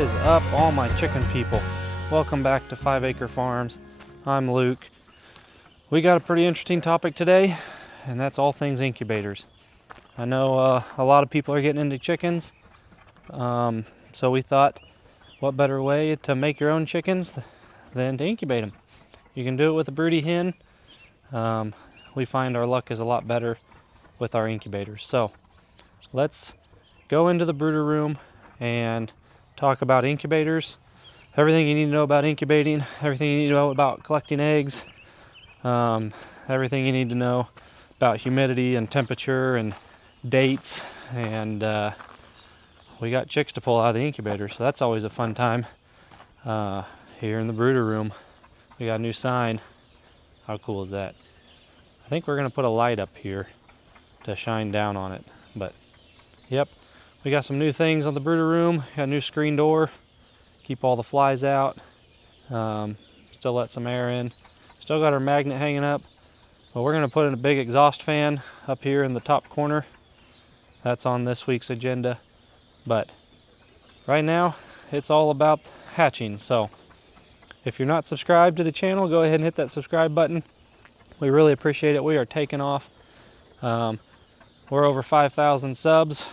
is up, all my chicken people? Welcome back to 5 Acre Farms. I'm Luke. We got a pretty interesting topic today, and that's all things incubators. I know a lot of people are getting into chickens, so we thought, what better way to make your own chickens than to incubate them? You can do it with a broody hen. We find our luck is a lot better with our incubators. So let's go into the brooder room and talk about incubators, everything you need to know about incubating, everything you need to know about collecting eggs, everything you need to know about humidity and temperature and dates, and we got chicks to pull out of the incubator, so that's always a fun time. Here in the brooder room, we got a new sign. How cool is that? I think we're gonna put a light up here to shine down on it, but yep, we got some new things on the brooder room. Got a new screen door, keep all the flies out, still let some air in. Still got our magnet hanging up, but we're gonna put in a big exhaust fan up here in the top corner. That's on this week's agenda, but right now it's all about hatching. So if you're not subscribed to the channel, go ahead and hit that subscribe button. We really appreciate it. We are taking off. We're over 5,000 subs.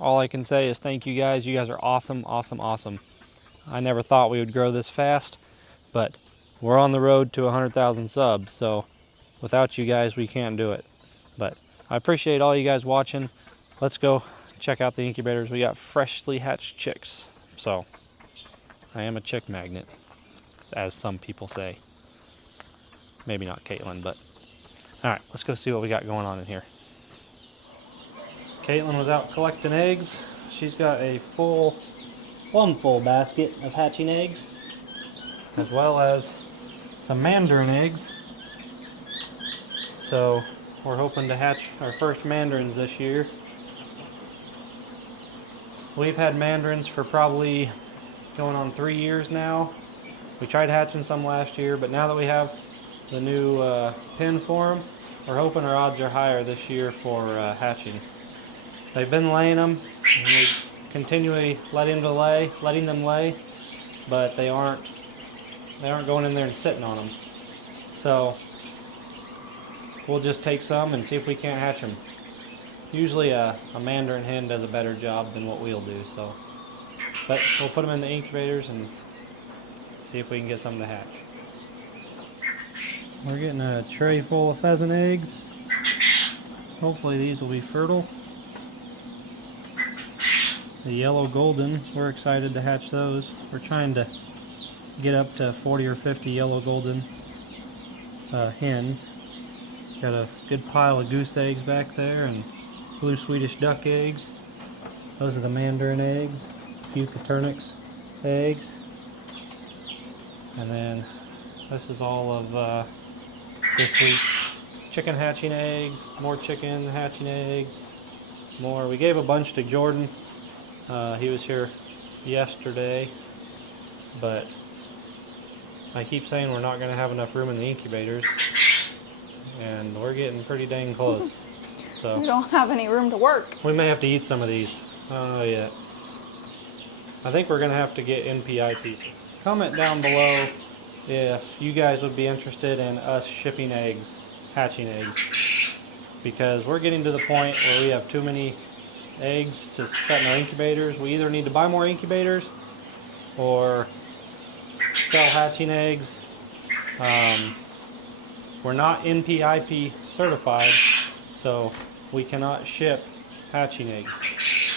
All I can say is thank you guys. You guys are awesome, awesome, awesome. I never thought we would grow this fast, but we're on the road to 100,000 subs. So without you guys, we can't do it. But I appreciate all you guys watching. Let's go check out the incubators. We got freshly hatched chicks. So I am a chick magnet, as some people say. Maybe not Caitlin, but all right, let's go see what we got going on in here. Caitlin was out collecting eggs. She's got a plumb full basket of hatching eggs, as well as some mandarin eggs. So we're hoping to hatch our first mandarins this year. We've had mandarins for probably going on 3 years now. We tried hatching some last year, but now that we have the new pen for them, we're hoping our odds are higher this year for hatching. They've been laying them, and we continually letting them lay, but they aren't going in there and sitting on them. So we'll just take some and see if we can't hatch them. Usually a mandarin hen does a better job than what we'll do. So, but we'll put them in the incubators and see if we can get some to hatch. We're getting a tray full of pheasant eggs. Hopefully these will be fertile. The yellow golden, we're excited to hatch those. We're trying to get up to 40 or 50 yellow golden hens. Got a good pile of goose eggs back there and blue Swedish duck eggs. Those are the mandarin eggs, a few Caturnix eggs. And then this is all of this week's chicken hatching eggs, more chicken hatching eggs, more. We gave a bunch to Jordan. He was here yesterday, but I keep saying we're not going to have enough room in the incubators, and we're getting pretty dang close. So we don't have any room to work. We may have to eat some of these. Yeah. I think we're going to have to get NPIPs. Comment down below if you guys would be interested in us shipping eggs, hatching eggs, because we're getting to the point where we have too many eggs to set in our incubators. We either need to buy more incubators or sell hatching eggs. We're not NPIP certified, so we cannot ship hatching eggs.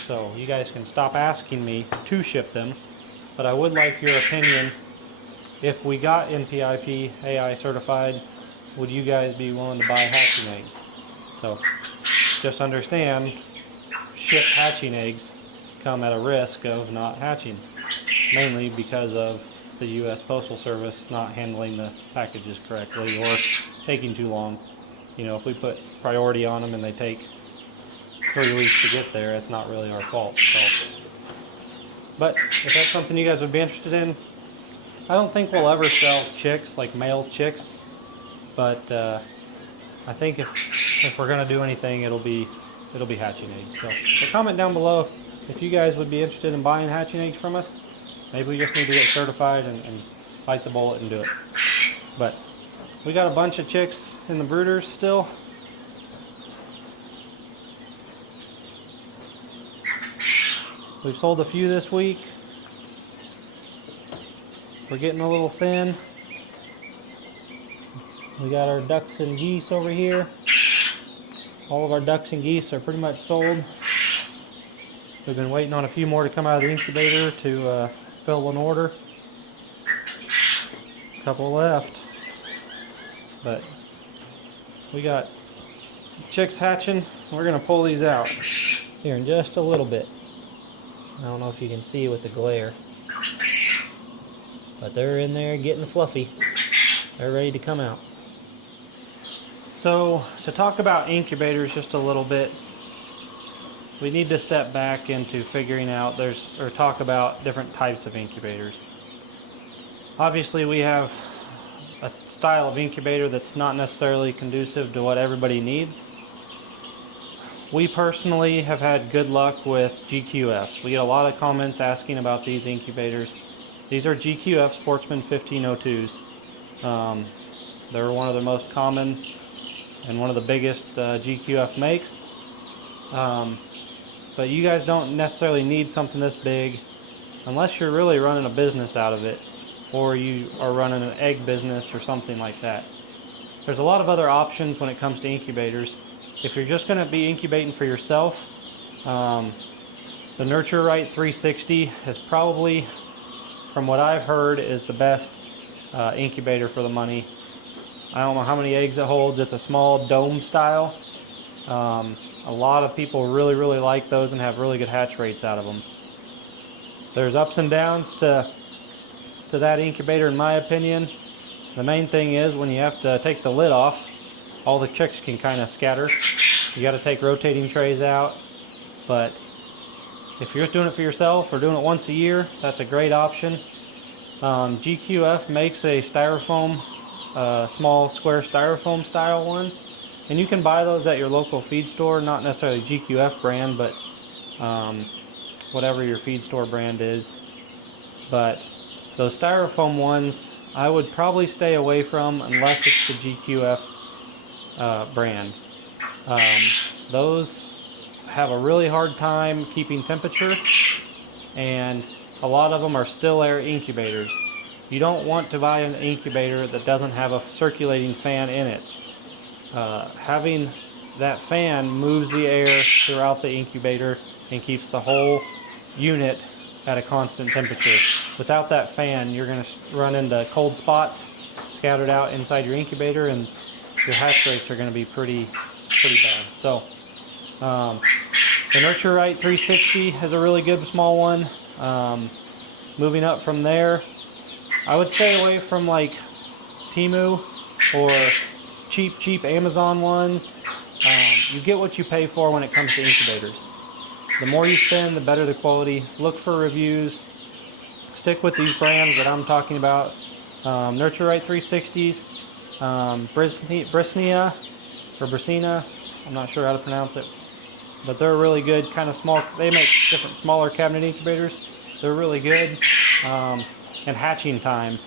So you guys can stop asking me to ship them, but I would like your opinion. If we got NPIP AI certified, would you guys be willing to buy hatching eggs? So just understand, ship hatching eggs come at a risk of not hatching, mainly because of the U.S. Postal Service not handling the packages correctly or taking too long. You know, if we put priority on them and they take 3 weeks to get there, it's not really our fault. So, but if that's something you guys would be interested in, I don't think we'll ever sell chicks, like male chicks, but I think if we're gonna do anything, it'll be hatching eggs. So comment down below if you guys would be interested in buying hatching eggs from us. Maybe we just need to get certified and bite the bullet and do it. But we got a bunch of chicks in the brooders still. We've sold a few this week. We're getting a little thin. We got our ducks and geese over here. All of our ducks and geese are pretty much sold. We've been waiting on a few more to come out of the incubator to fill an order. A couple left. But we got chicks hatching. We're going to pull these out here in just a little bit. I don't know if you can see with the glare, but they're in there getting fluffy. They're ready to come out. So to talk about incubators just a little bit, we need to step back into figuring out talk about different types of incubators. Obviously we have a style of incubator that's not necessarily conducive to what everybody needs. We personally have had good luck with GQFs. We get a lot of comments asking about these incubators. These are GQF Sportsman 1502s. They're one of the most common and one of the biggest GQF makes. But you guys don't necessarily need something this big unless you're really running a business out of it, or you are running an egg business or something like that. There's a lot of other options when it comes to incubators. If you're just going to be incubating for yourself, the Nurture Right 360 is probably, from what I've heard, is the best incubator for the money. I don't know how many eggs it holds. It's a small dome style. A lot of people really like those and have really good hatch rates out of them. There's ups and downs to that incubator, in my opinion. The main thing is when you have to take the lid off, all the chicks can kind of scatter. You got to take rotating trays out. But if you're just doing it for yourself or doing it once a year, that's a great option. GQF makes a styrofoam, small square styrofoam style one. And you can buy those at your local feed store, not necessarily GQF brand, but whatever your feed store brand is. But those styrofoam ones, I would probably stay away from unless it's the GQF brand. Those have a really hard time keeping temperature, and a lot of them are still air incubators. You don't want to buy an incubator that doesn't have a circulating fan in it. Having that fan moves the air throughout the incubator and keeps the whole unit at a constant temperature. Without that fan, you're going to run into cold spots scattered out inside your incubator, and your hatch rates are going to be pretty bad. So the Nurture Right 360 is a really good small one. Moving up from there, I would stay away from like Temu or cheap Amazon ones. You get what you pay for when it comes to incubators. The more you spend, the better the quality. Look for reviews. Stick with these brands that I'm talking about. Nurture Right 360s, Brisnia or Brisina, I'm not sure how to pronounce it, but they're really good, kind of small. They make different smaller cabinet incubators. They're really good. And Hatching Time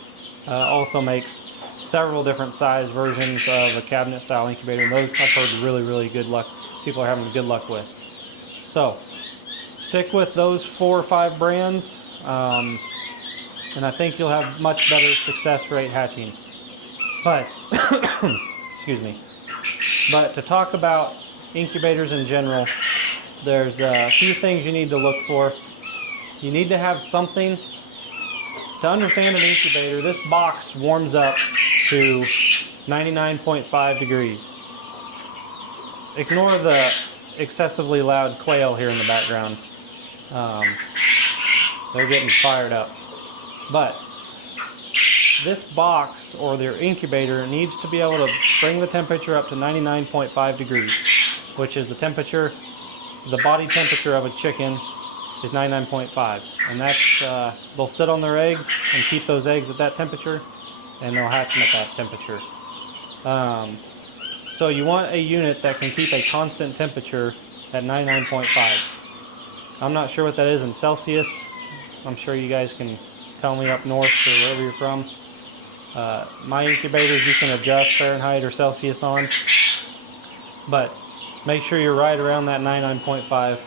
also makes several different size versions of a cabinet style incubator, and those I've heard really good luck. People are having good luck with. So stick with those 4 or 5 brands, and I think you'll have much better success rate hatching. But excuse me. But to talk about incubators in general, there's a few things you need to look for. You need to have something to understand an incubator. This box warms up to 99.5 degrees. Ignore the excessively loud quail here in the background. They're getting fired up. But this box or their incubator needs to be able to bring the temperature up to 99.5 degrees, which is the temperature, the body temperature of a chicken is 99.5, and that's they'll sit on their eggs and keep those eggs at that temperature, and they'll hatch them at that temperature. So you want a unit that can keep a constant temperature at 99.5. I'm not sure what that is in Celsius. I'm sure you guys can tell me up north or wherever you're from. My incubators you can adjust Fahrenheit or Celsius on, but make sure you're right around that 99.5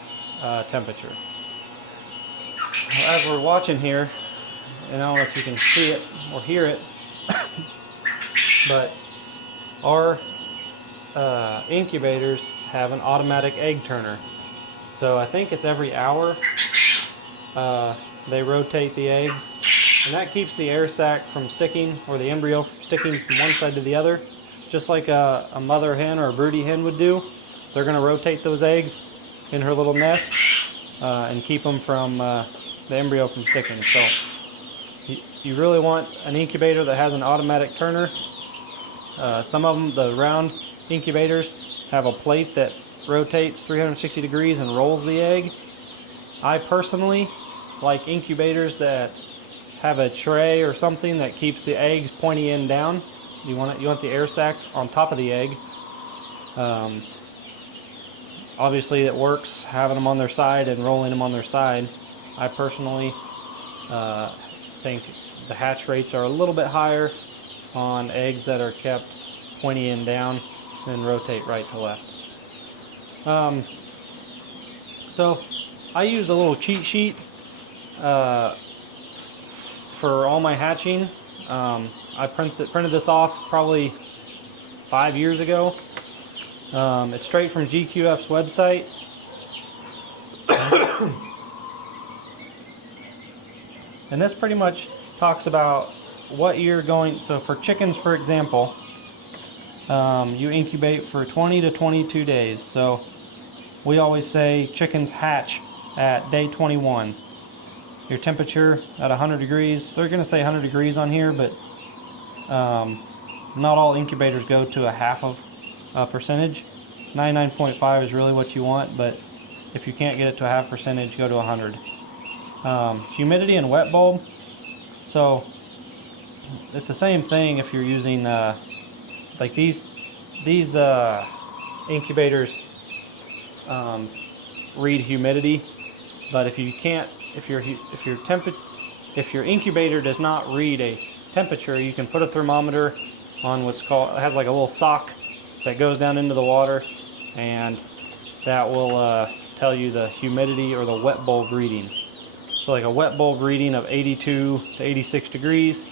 temperature. As we're watching here, and I don't know if you can see it or hear it, but our incubators have an automatic egg turner. So I think it's every hour they rotate the eggs, and that keeps the air sac from sticking, or the embryo from sticking from one side to the other, just like a mother hen or a broody hen would do. They're going to rotate those eggs in her little nest and keep them from the embryo from sticking. So you really want an incubator that has an automatic turner. Some of them, the round incubators, have a plate that rotates 360 degrees and rolls the egg. I personally like incubators that have a tray or something that keeps the eggs pointy end down. You want the air sac on top of the egg. Obviously it works having them on their side and rolling them on their side. I personally think the hatch rates are a little bit higher on eggs that are kept pointy end down and rotate right to left. So I use a little cheat sheet for all my hatching. I printed this off probably 5 years ago. It's straight from GQF's website. And this pretty much talks about what you're going, so for chickens, for example, you incubate for 20 to 22 days. So we always say chickens hatch at day 21. Your temperature at 100 degrees. They're going to say 100 degrees on here, but not all incubators go to a half of a percentage. 99.5 is really what you want, but if you can't get it to a half percentage, go to 100. Humidity and wet bulb. So it's the same thing if you're using like these incubators read humidity, but if your incubator does not read a temperature, you can put a thermometer on what's called, it has like a little sock that goes down into the water, and that will tell you the humidity or the wet bulb reading. So like a wet bulb reading of 82 to 86 degrees,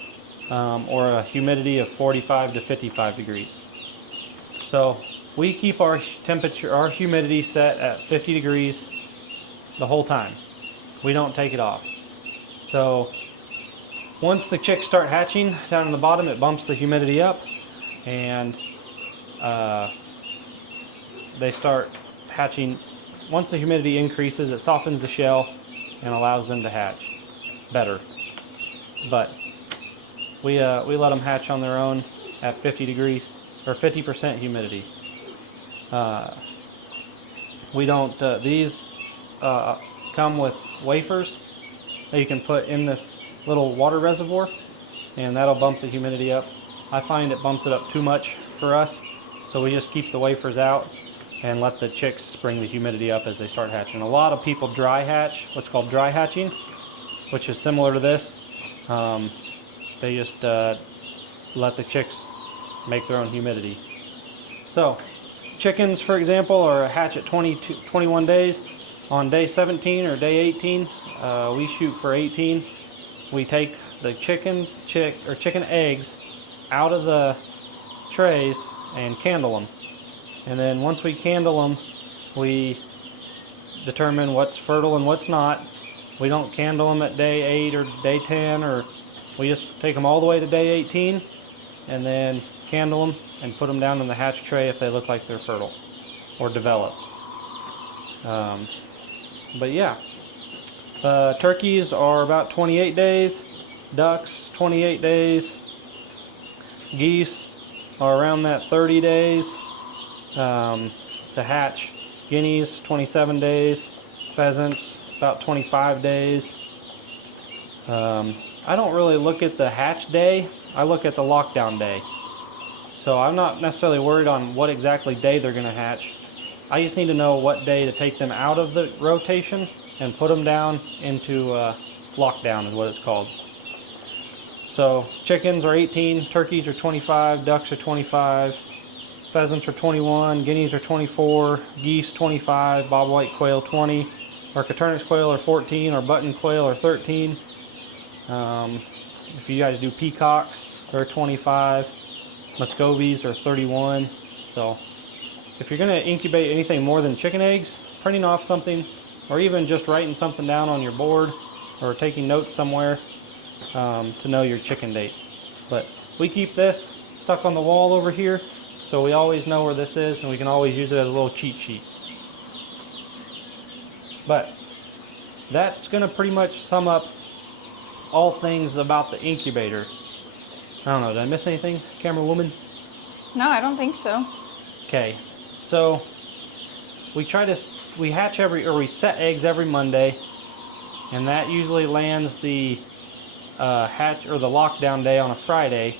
or a humidity of 45 to 55 degrees. So we keep our temperature, our humidity set at 50 degrees the whole time. We don't take it off. So once the chicks start hatching down in the bottom, it bumps the humidity up, and they start hatching. Once the humidity increases, it softens the shell and allows them to hatch better. But we let them hatch on their own at 50 degrees or 50% humidity. We don't. These come with wafers that you can put in this little water reservoir, and that'll bump the humidity up. I find it bumps it up too much for us, so we just keep the wafers out and let the chicks bring the humidity up as they start hatching. A lot of people dry hatch, what's called dry hatching, which is similar to this. They just let the chicks make their own humidity. So chickens, for example, are hatch at 21 days. On day 17 or day 18, we shoot for 18. We take the chicken eggs out of the trays and candle them. And then once we candle them, we determine what's fertile and what's not. We don't candle them at day 8 or day 10, or we just take them all the way to day 18 and then candle them and put them down in the hatch tray if they look like they're fertile or developed. But yeah, turkeys are about 28 days, ducks 28 days, geese are around that 30 days to hatch, guineas 27 days, pheasants about 25 days. I don't really look at the hatch day, I look at the lockdown day. So I'm not necessarily worried on what exactly day they're going to hatch. I just need to know what day to take them out of the rotation and put them down into lockdown is what it's called. So chickens are 18, turkeys are 25, ducks are 25, pheasants are 21, guineas are 24, geese 25, bobwhite quail 20, our Coturnix quail are 14, our button quail are 13. If you guys do peacocks, they're 25, Muscovies are 31. So if you're going to incubate anything more than chicken eggs, printing off something, or even just writing something down on your board, or taking notes somewhere to know your chicken dates. But we keep this stuck on the wall over here, so we always know where this is, and we can always use it as a little cheat sheet. But that's going to pretty much sum up all things about the incubator. I don't know, did I miss anything, camera woman? No, I don't think so. Okay, so we hatch we set eggs every Monday, and that usually lands the hatch or the lockdown day on a Friday,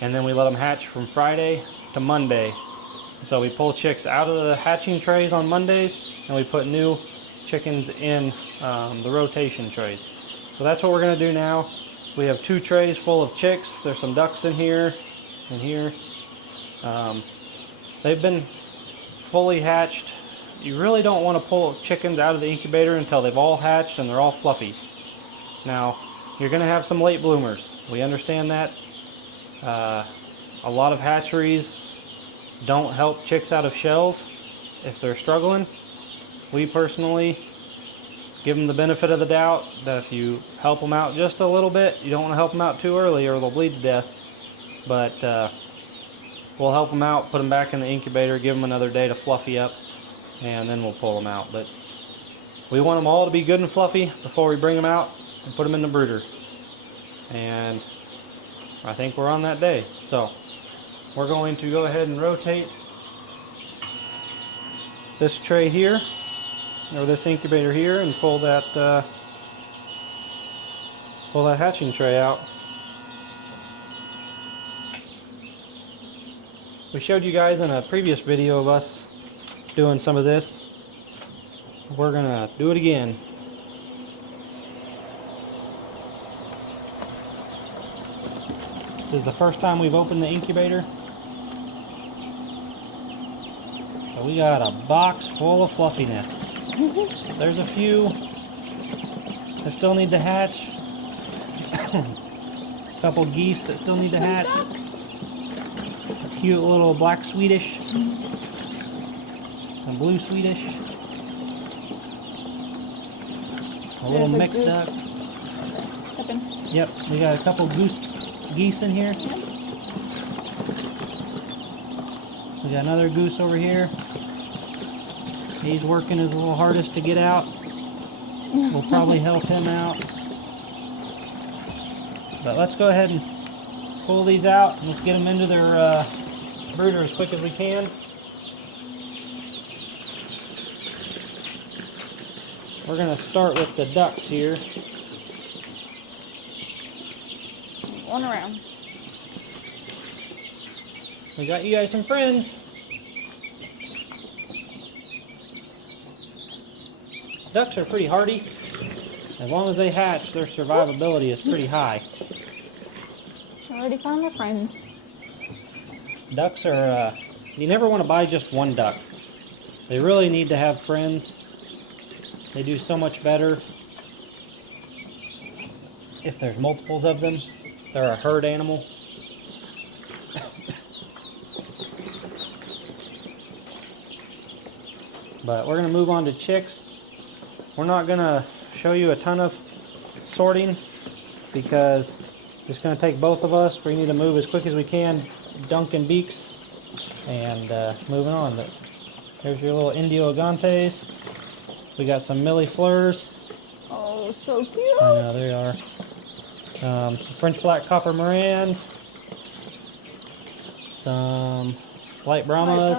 and then we let them hatch from Friday to Monday. So we pull chicks out of the hatching trays on Mondays, and we put new chickens in the rotation trays. So that's what we're going to do now. We have 2 trays full of chicks. There's some ducks in here and here. They've been fully hatched. You really don't want to pull chickens out of the incubator until they've all hatched and they're all fluffy. Now, you're going to have some late bloomers. We understand that. A lot of hatcheries don't help chicks out of shells if they're struggling. We personally give them the benefit of the doubt that if you help them out just a little bit, you don't want to help them out too early or they'll bleed to death. But we'll help them out, put them back in the incubator, give them another day to fluffy up, and then we'll pull them out. But we want them all to be good and fluffy before we bring them out and put them in the brooder. And I think we're on that day. So we're going to go ahead and rotate this tray here, or this incubator here, and pull that hatching tray out. We showed you guys in a previous video of us doing some of this. We're gonna do it again. This is the first time we've opened the incubator. So we got a box full of fluffiness. There's a few that still need to hatch. A couple geese that still need to hatch. Ducks. A cute little black Swedish. A blue Swedish. A little mixed duck. Yep, we got a couple geese in here. We got another goose over here. He's working his little hardest to get out. We'll probably help him out. But let's go ahead and pull these out and let's get them into their brooder as quick as we can. We're going to start with the ducks here. One around. We got you guys some friends. Ducks are pretty hardy. As long as they hatch, their survivability is pretty high. I already found their friends. Ducks are, you never want to buy just one duck. They really need to have friends. They do so much better if there's multiples of them. They're a herd animal. But we're going to move on to chicks. We're not going to show you a ton of sorting because it's going to take both of us. We need to move as quick as we can, dunking beaks, and moving on. But here's your little Indio Agantes. We got some Millie Fleurs. Oh, so cute. I know, they are. Some French Black Copper Morans. Some Light Brahmas.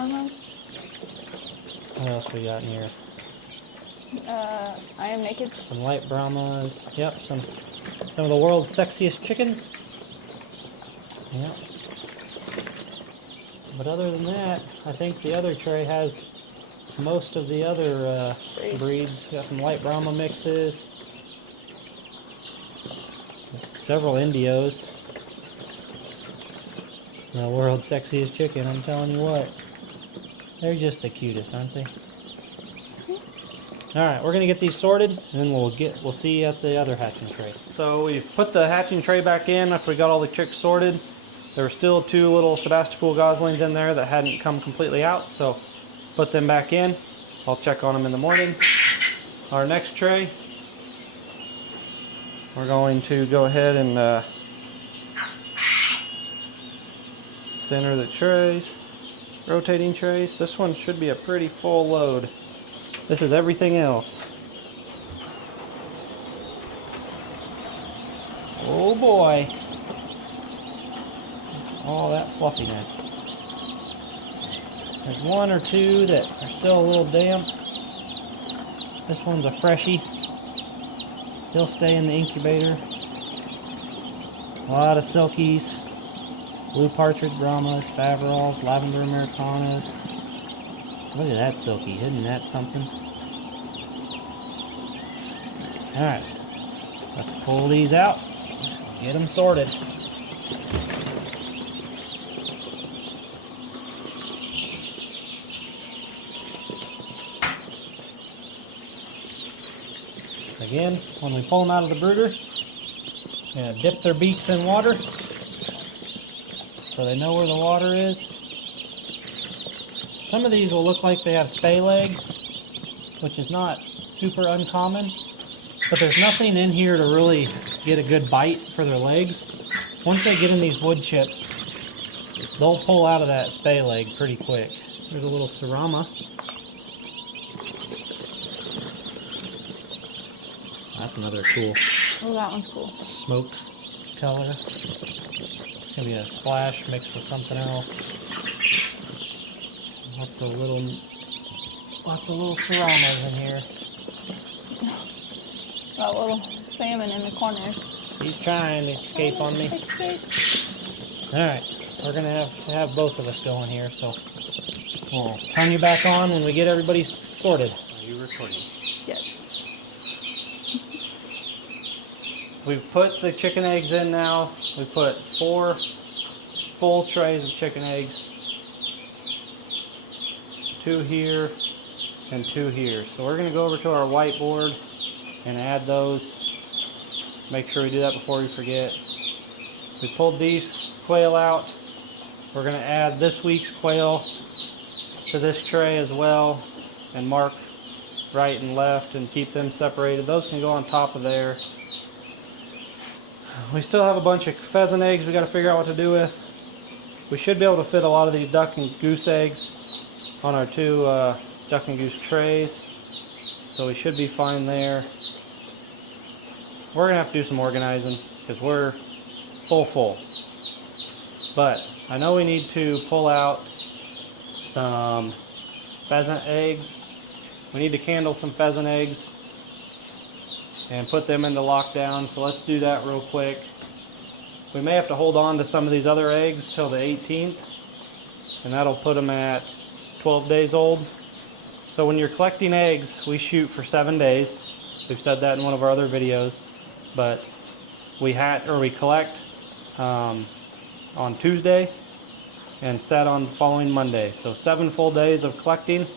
What else we got in here? I am naked. Some Light Brahmas. Yep, some of the world's sexiest chickens. Yep. But other than that, I think the other tray has most of the other breeds. Got some Light Brahma mixes. Several Indios. The world's sexiest chicken, I'm telling you what. They're just the cutest, aren't they? Alright, we're gonna get these sorted and then we'll see you at the other hatching tray. So we've put the hatching tray back in after we got all the chicks sorted. There were still 2 little Sebastopol goslings in there that hadn't come completely out, so put them back in. I'll check on them in the morning. Our next tray, we're going to go ahead and center the trays, rotating trays. This one should be a pretty full load. This is everything else. Oh boy. All that fluffiness. There's 1 or 2 that are still a little damp. This one's a freshie. He'll stay in the incubator. A lot of silkies. Blue partridge brahmas, faverols, lavender americanas. Look at that silky, isn't that something? Alright, let's pull these out, get them sorted. Again, when we pull them out of the brooder, we're going to dip their beaks in water so they know where the water is. Some of these will look like they have spay leg, which is not super uncommon, but there's nothing in here to really get a good bite for their legs. Once they get in these wood chips, they'll pull out of that spay leg pretty quick. There's a little Serama. That's another cool. Oh, that one's cool. Smoke color. It's gonna be a splash mixed with something else. Lots of little Seramas in here. That little salmon in the corners. He's trying to escape on me. Escape. Alright, we're gonna have both of us going here, so we'll turn you back on when we get everybody sorted. Are you recording? Yes. We've put the chicken eggs in now. We put 4 full trays of chicken eggs. 2 here and 2 here. So we're going to go over to our whiteboard and add those. Make sure we do that before we forget. We pulled these quail out. We're going to add this week's quail to this tray as well and mark right and left and keep them separated. Those can go on top of there. We still have a bunch of pheasant eggs we got to figure out what to do with. We should be able to fit a lot of these duck and goose eggs on our 2 duck and goose trays, so we should be fine there. We're gonna have to do some organizing because we're full. But I know we need to pull out some pheasant eggs. We need to candle some pheasant eggs and put them into lockdown, so let's do that real quick. We may have to hold on to some of these other eggs till the 18th, and that'll put them at 12 days old. So when you're collecting eggs, we shoot for 7 days. We've said that in one of our other videos, but we collect on Tuesday and set on the following Monday. So 7 full days of collecting,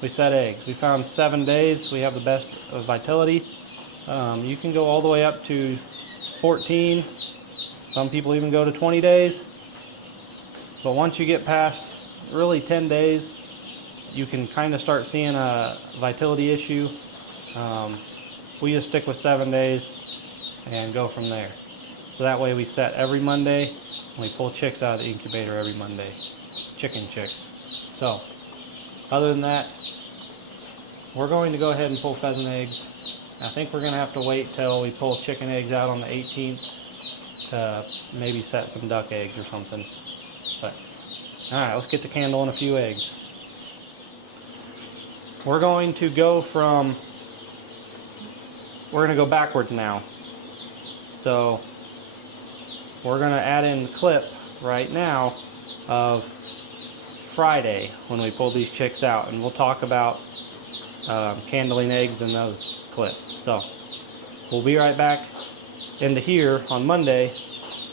we set eggs. We found 7 days we have the best of vitality. You can go all the way up to 14. Some people even go to 20 days. But once you get past really 10 days, you can kind of start seeing a vitality issue. We just stick with 7 days and go from there. So that way we set every Monday and we pull chicks out of the incubator every Monday. Chicken chicks. So, other than that, we're going to go ahead and pull pheasant eggs. I think we're going to have to wait till we pull chicken eggs out on the 18th to maybe set some duck eggs or something. But, alright, let's get to candling a few eggs. We're going to go backwards now. So, we're going to add in the clip right now of Friday when we pull these chicks out, and we'll talk about candling eggs in those clips. So we'll be right back into here on Monday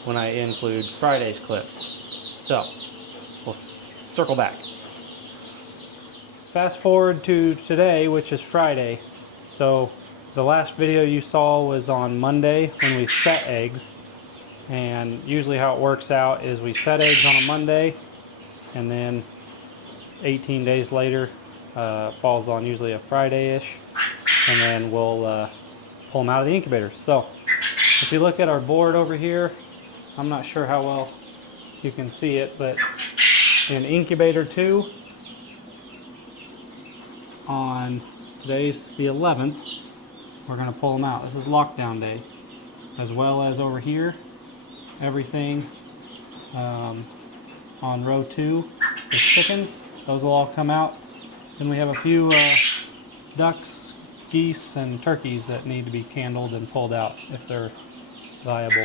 when I include Friday's clips. So we'll circle back. Fast forward to today, which is Friday. So the last video you saw was on Monday when we set eggs. And usually how it works out is we set eggs on a Monday, and then 18 days later falls on usually a Friday-ish, and then we'll pull them out of the incubator. So if you look at our board over here, I'm not sure how well you can see it, but in Incubator 2, on today's the 11th, we're going to pull them out. This is lockdown day. As well as over here, everything on row 2 is chickens. Those will all come out. Then we have a few ducks, geese, and turkeys that need to be candled and pulled out if they're viable.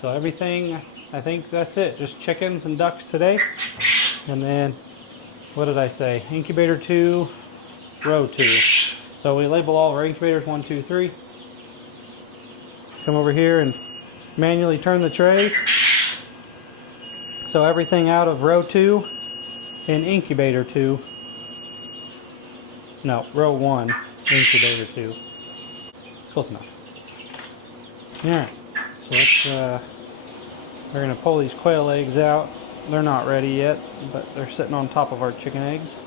So everything, I think that's it. Just chickens and ducks today. And then, what did I say? Incubator 2, row 2. So we label all of our incubators 1, 2, 3. Come over here and manually turn the trays. So everything out of row 2 in Incubator 2. No, row 1, Incubator 2. Close enough. Alright, so let's, we're going to pull these quail eggs out. They're not ready yet, but they're sitting on top of our chicken eggs.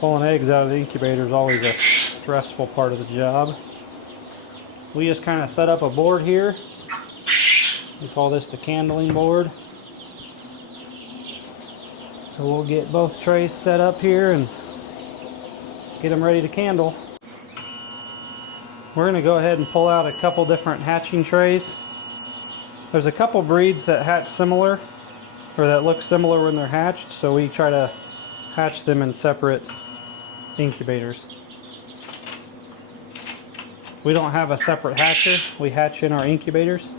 Pulling eggs out of the incubator is always a stressful part of the job. We just kind of set up a board here. We call this the candling board. So we'll get both trays set up here and get them ready to candle. We're going to go ahead and pull out a couple different hatching trays. There's a couple breeds that hatch similar, or that look similar when they're hatched, so we try to hatch them in separate incubators. We don't have a separate hatcher. We hatch in our incubators.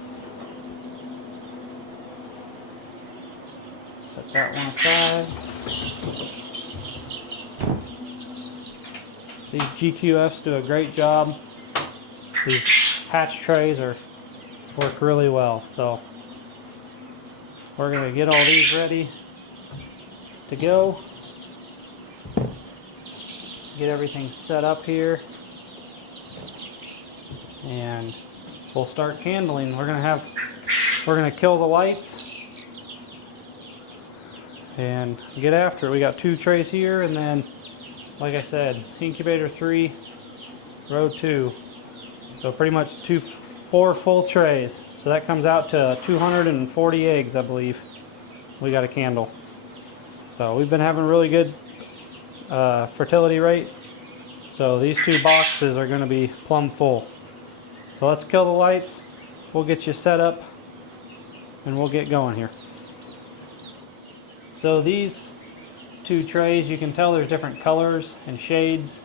Set that one aside. These GQFs do a great job. These hatch trays work really well. So we're going to get all these ready to go. Get everything set up here. And we'll start candling. We're gonna kill the lights and get after it. We got 2 trays here, and then, like I said, Incubator 3, row 2. So pretty much 4 full trays. So that comes out to 240 eggs, I believe. We got a candle. So we've been having really good fertility rate. So these 2 boxes are going to be plumb full. So let's kill the lights. We'll get you set up and we'll get going here. So these 2 trays, you can tell there's different colors and shades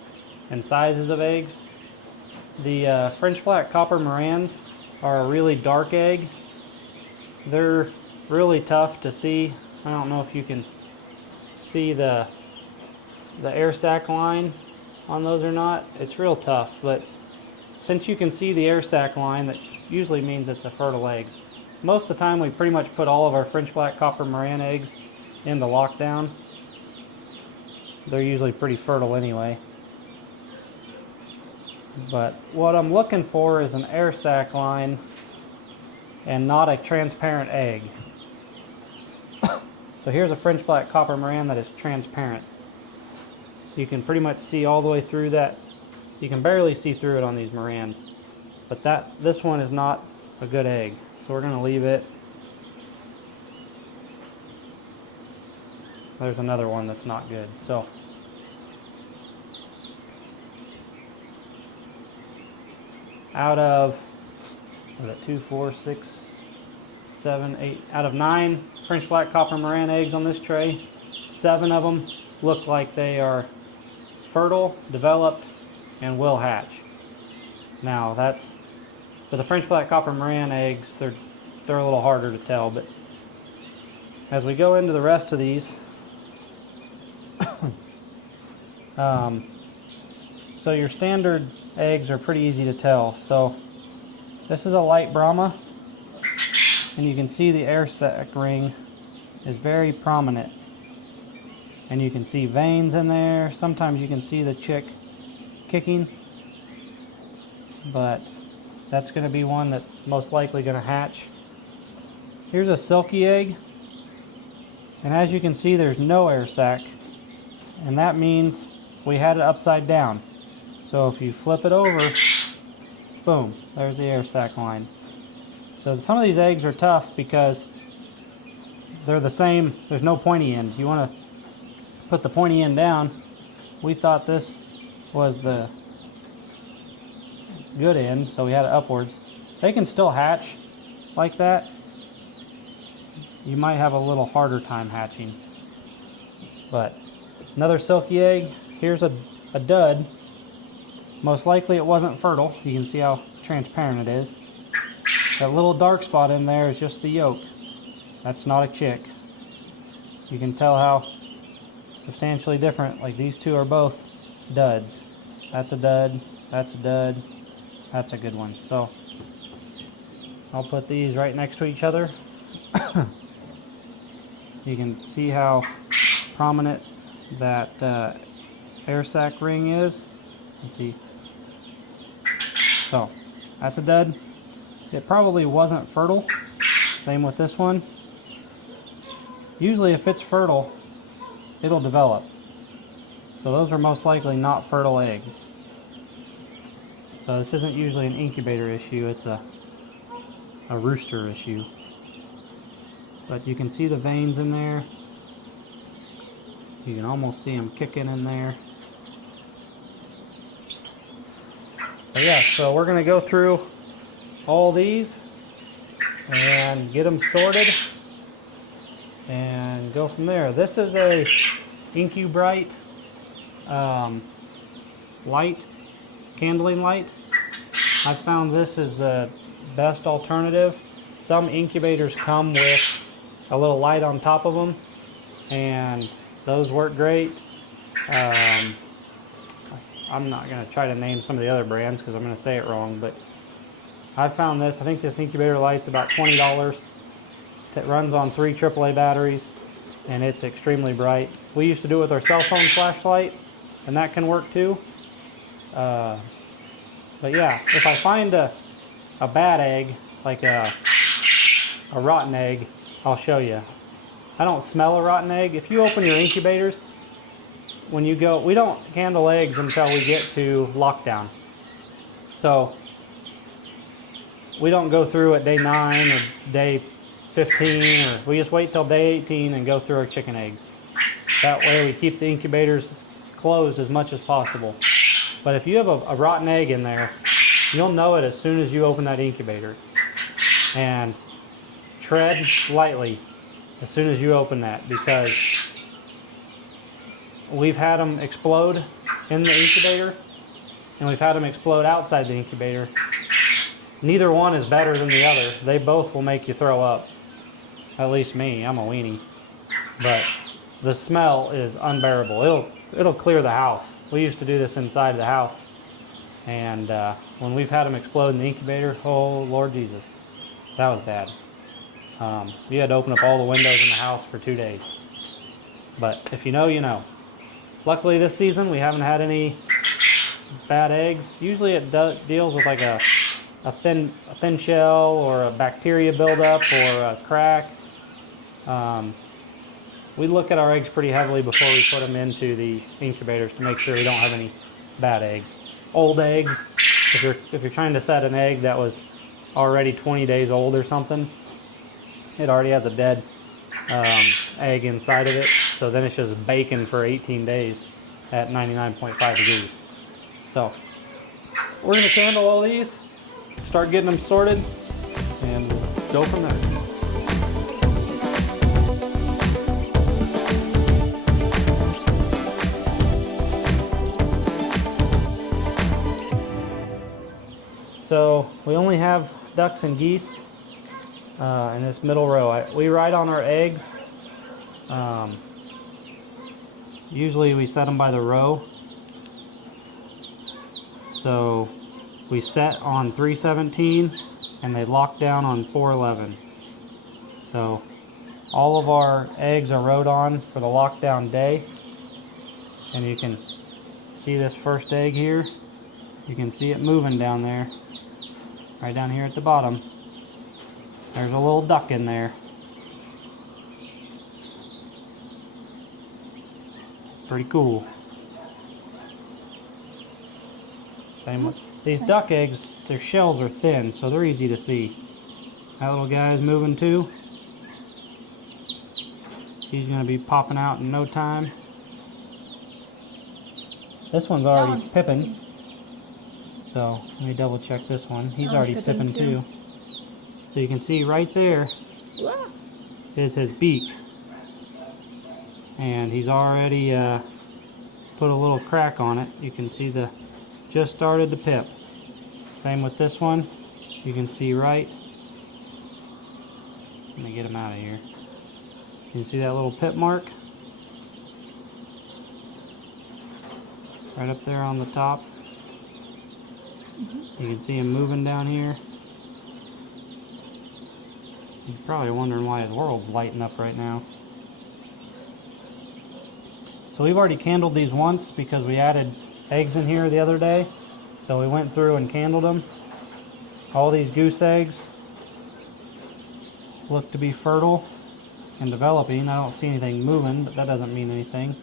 and sizes of eggs. The French black copper Morans are a really dark egg. They're really tough to see. I don't know if you can see the air sac line on those or not. It's real tough, but since you can see the air sac line, that usually means it's a fertile eggs. Most of the time we pretty much put all of our French black copper Moran eggs in the lockdown. They're usually pretty fertile anyway. But what I'm looking for is an air sac line and not a transparent egg. So here's a French black copper Moran that is transparent. You can pretty much see all the way through that. You can barely see through it on these Morans. But this one is not a good egg. So we're going to leave it. There's another one that's not good. So out of, what is it, 2, 4, 6, 7, 8, out of 9 French black copper Moran eggs on this tray, 7 of them look like they are fertile, developed, and will hatch. Now that's, for the French black copper Moran eggs, they're a little harder to tell, but as we go into the rest of these, so your standard eggs are pretty easy to tell. So This is a light Brahma, and you can see the air sac ring is very prominent. And you can see veins in there. Sometimes you can see the chick kicking, but that's going to be one that's most likely going to hatch. Here's a silky egg, and as you can see, there's no air sac, and that means we had it upside down. So if you flip it over, boom, there's the air sac line. So some of these eggs are tough because they're the same, there's no pointy end. You want to put the pointy end down. We thought this was the good end, so we had it upwards. They can still hatch like that. You might have a little harder time hatching. But another silky egg. Here's a dud. Most likely it wasn't fertile. You can see how transparent it is. That little dark spot in there is just the yolk. That's not a chick. You can tell how substantially different. Like these two are both duds. That's a dud. That's a dud. That's a good one. So I'll put these right next to each other. You can see how prominent that air sac ring is. Let's see. So that's a dud. It probably wasn't fertile. Same with this one. Usually if it's fertile, it'll develop. So those are most likely not fertile eggs. So this isn't usually an incubator issue, it's a rooster issue. But you can see the veins in there. You can almost see them kicking in there. But yeah, so we're gonna go through all these and get them sorted and go from there. This is a Incubrite light, candling light. I found this is the best alternative. Some incubators come with a little light on top of them, and those work great. I'm not going to try to name some of the other brands because I'm going to say it wrong, but I found this. I think this incubator light's about $20. It runs on 3 AAA batteries, and it's extremely bright. We used to do it with our cell phone flashlight, and that can work too. But yeah, if I find a bad egg, like a rotten egg, I'll show you. I don't smell a rotten egg. If you open your incubators, when you go, we don't handle eggs until we get to lockdown. So we don't go through at day 9 or day 15, or we just wait till day 18 and go through our chicken eggs. That way we keep the incubators closed as much as possible. But if you have a rotten egg in there, you'll know it as soon as you open that incubator. And tread lightly as soon as you open that, because we've had them explode in the incubator and we've had them explode outside the incubator. Neither one is better than the other. They both will make you throw up. At least me, I'm a weenie. But the smell is unbearable. It'll clear the house. We used to do this inside the house. And when we've had them explode in the incubator, oh Lord Jesus, that was bad. You had to open up all the windows in the house for 2 days. But if you know, you know. Luckily this season we haven't had any bad eggs. Usually it deals with like a thin shell or a bacteria buildup or a crack. We look at our eggs pretty heavily before we put them into the incubators to make sure we don't have any bad eggs. Old eggs, if you're trying to set an egg that was already 20 days old or something, it already has a dead egg inside of it, so then it's just baking for 18 days at 99.5 degrees. So we're going to candle all these, start getting them sorted, and go from there. So we only have ducks and geese in this middle row. We write on our eggs. Usually we set them by the row. So we set on 317 and they lock down on 411. So all of our eggs are rode on for the lockdown day. And you can see this first egg here. You can see it moving down there. Right down here at the bottom. There's a little duck in there. Pretty cool. Same with these duck eggs, their shells are thin, so they're easy to see. That little guy's moving too. He's going to be popping out in no time. This one's already pipping. So let me double check this one. He's already pipping too. So you can see right there is his beak. And he's already put a little crack on it. You can see the just started to pip. Same with this one. You can see right. Let me get him out of here. You can see that little pip mark right up there on the top. You can see him moving down here. You're probably wondering why his world's lighting up right now. So we've already candled these once because we added eggs in here the other day. So we went through and candled them. All these goose eggs look to be fertile and developing. I don't see anything moving, but that doesn't mean anything.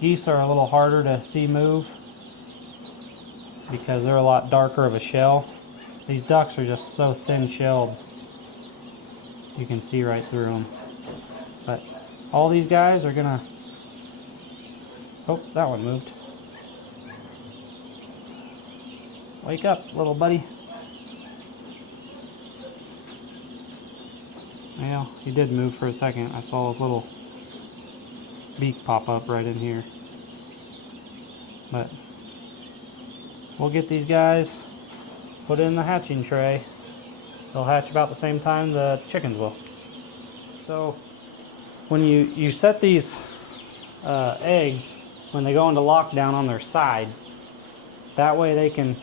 Geese are a little harder to see move because they're a lot darker of a shell. These ducks are just so thin shelled. You can see right through them. But all these guys are gonna... Oh, that one moved. Wake up, little buddy. Well, he did move for a second. I saw his little beak pop up right in here. But we'll get these guys put in the hatching tray. They'll hatch about the same time the chickens will. So when you set these eggs, when they go into lockdown on their side, that way they can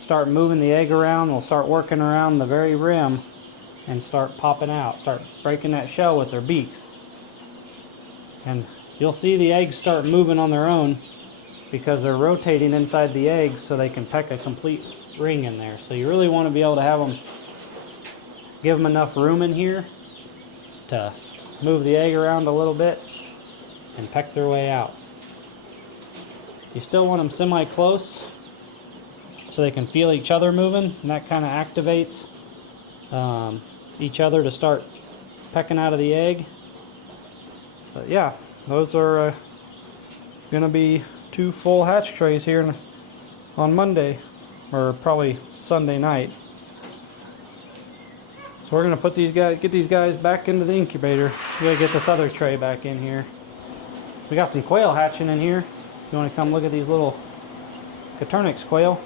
start moving the egg around. They'll start working around the very rim and start popping out, start breaking that shell with their beaks. And you'll see the eggs start moving on their own because they're rotating inside the eggs so they can peck a complete ring in there. So you really want to be able to have them, give them enough room in here to move the egg around a little bit and peck their way out. You still want them semi-close so they can feel each other moving, and that kind of activates each other to start pecking out of the egg. But yeah, those are going to be 2 full hatch trays here on Monday, or probably Sunday night. So we're going to put these guys, get these guys back into the incubator. We got to get this other tray back in here. We got some quail hatching in here. You want to come look at these little Coturnix quail.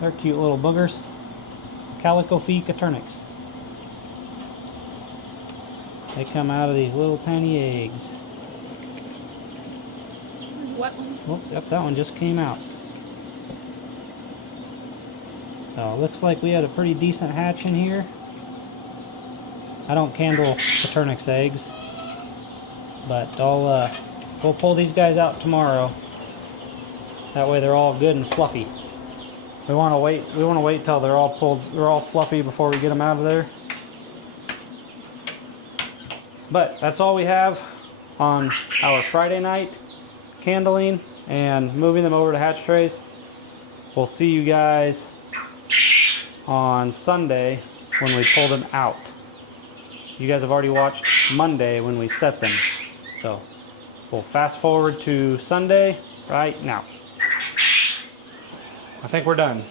They're cute little boogers. Calico Fee Coturnix. They come out of these little tiny eggs. Wet one. Oh, yep, that one just came out. So it looks like we had a pretty decent hatch in here. I don't candle Coturnix eggs, but we'll pull these guys out tomorrow. That way they're all good and fluffy. We want to wait till they're all fluffy before we get them out of there. But that's all we have on our Friday night candling and moving them over to hatch trays. We'll see you guys on Sunday when we pull them out. You guys have already watched Monday when we set them. So we'll fast forward to Sunday right now. I think we're done.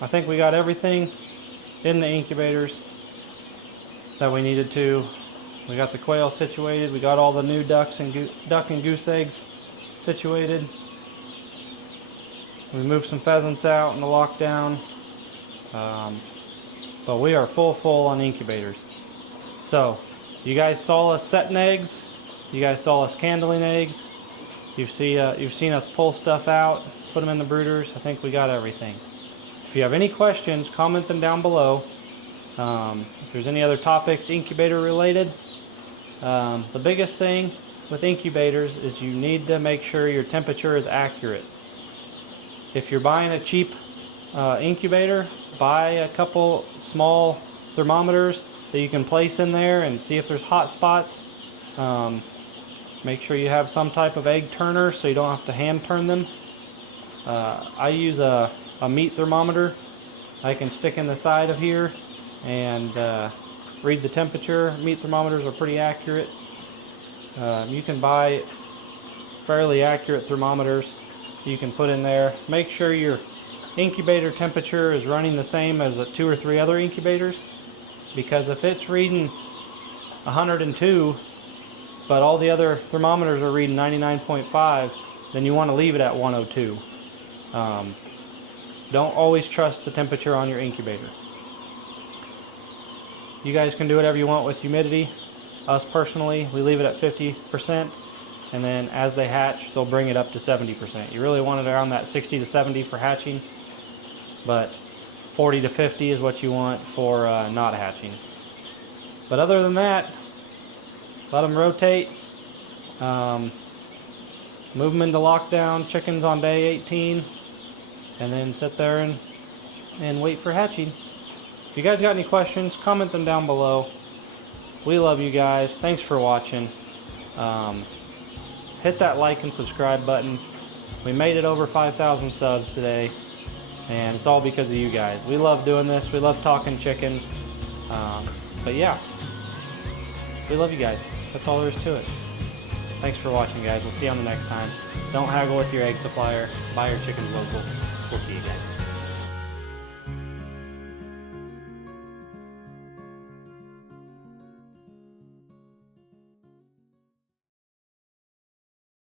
I think we got everything in the incubators that we needed to. We got the quail situated. We got all the new duck and goose eggs situated. We moved some pheasants out in the lockdown. But we are full on incubators. So you guys saw us setting eggs. You guys saw us candling eggs. You've seen us pull stuff out, put them in the brooders. I think we got everything. If you have any questions, comment them down below. If there's any other topics incubator related, the biggest thing with incubators is you need to make sure your temperature is accurate. If you're buying a cheap incubator, buy a couple small thermometers that you can place in there and see if there's hot spots. Make sure you have some type of egg turner so you don't have to hand turn them. I use a meat thermometer I can stick in the side of here and read the temperature. Meat thermometers are pretty accurate. You can buy fairly accurate thermometers you can put in there. Make sure your incubator temperature is running the same as 2 or 3 other incubators, because if it's reading 102 but all the other thermometers are reading 99.5, then you want to leave it at 102. Don't always trust the temperature on your incubator. You guys can do whatever you want with humidity. Us personally, we leave it at 50%, and then as they hatch, they'll bring it up to 70%. You really want it around that 60 to 70 for hatching, but 40 to 50 is what you want for not hatching. But other than that, let them rotate. Move them into lockdown, chickens on day 18, and then sit there and wait for hatching. If you guys got any questions, comment them down below. We love you guys. Thanks for watching. Hit that like and subscribe button. We made it over 5,000 subs today, and it's all because of you guys. We love doing this. We love talking chickens. But yeah, we love you guys. That's all there is to it. Thanks for watching, guys. We'll see you on the next time. Don't haggle with your egg supplier. Buy your chickens local. We'll see you guys.